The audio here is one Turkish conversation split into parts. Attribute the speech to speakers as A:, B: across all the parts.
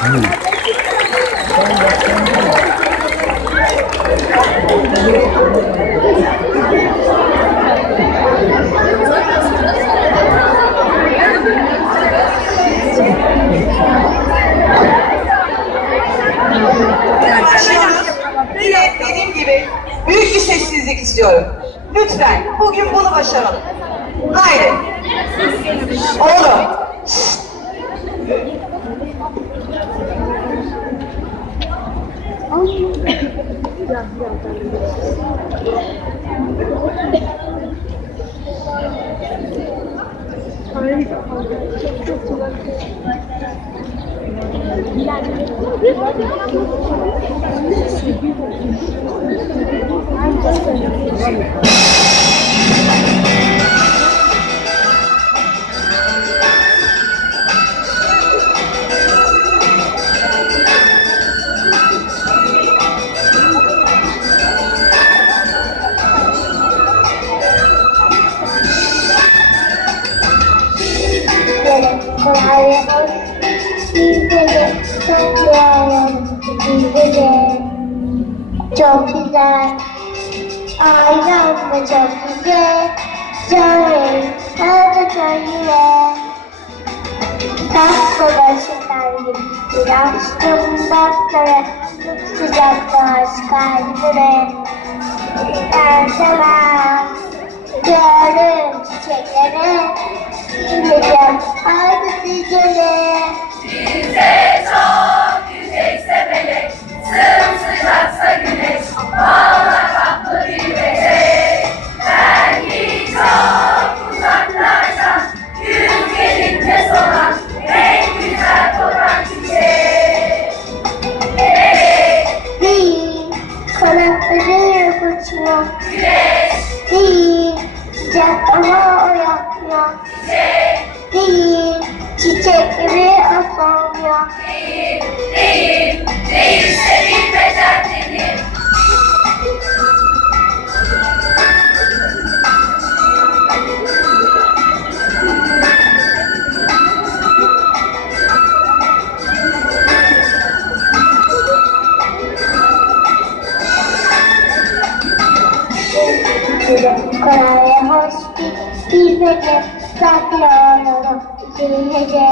A: Yine dediğim gibi büyük bir sessizlik istiyorum. Lütfen bugün bunu başaralım. Haydi. Oğlum. Gelin
B: kolay hoş. Sizde de çok değerli. Bizde de çok güzel. Aynen da çok güzel. Canım, hadi söyle. Tatlı başından bir açtım bakları. Sıcak taş kalbime. Ben sana görüm. Gideceğim hadi sizlere. Bize çok yüzeyse melek, sımsıcaksa güneş, bağla kaplı bir bebek. Belki çok uzaklardan, yüz gelince solan, en güzel kokan çiçek. Bebek, Değil, kanatları uçmuyor. güneş, Değil, sıcak ama o yapmıyor. çiçek, değil, değil, değilse bilmeden denir. Kolay hoş bir bilmece tatlı olur bilmece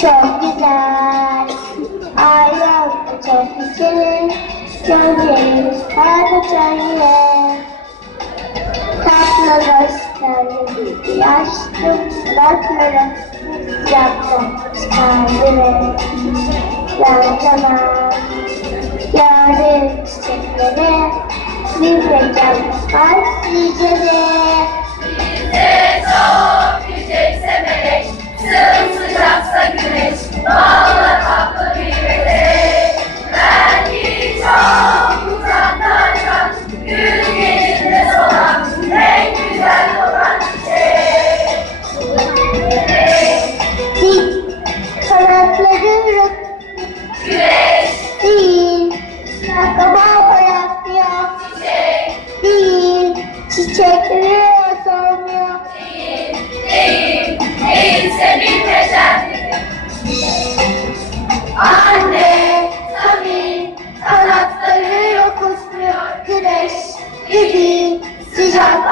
B: çok güzel ayol çok güzel gönlüm her canlı. Tatlı gösterdi bir açtım bakları yaptım ben zaman yarın çiçeklere bir regal var çok Baba boyaslıyor. Çiçek. Değil. Çiçekli sormuyor. Değil. Değil. Değil. Senin peşen. Anne. Tabii. Kanatları yokuşluyor. Güneş gibi. Sıcak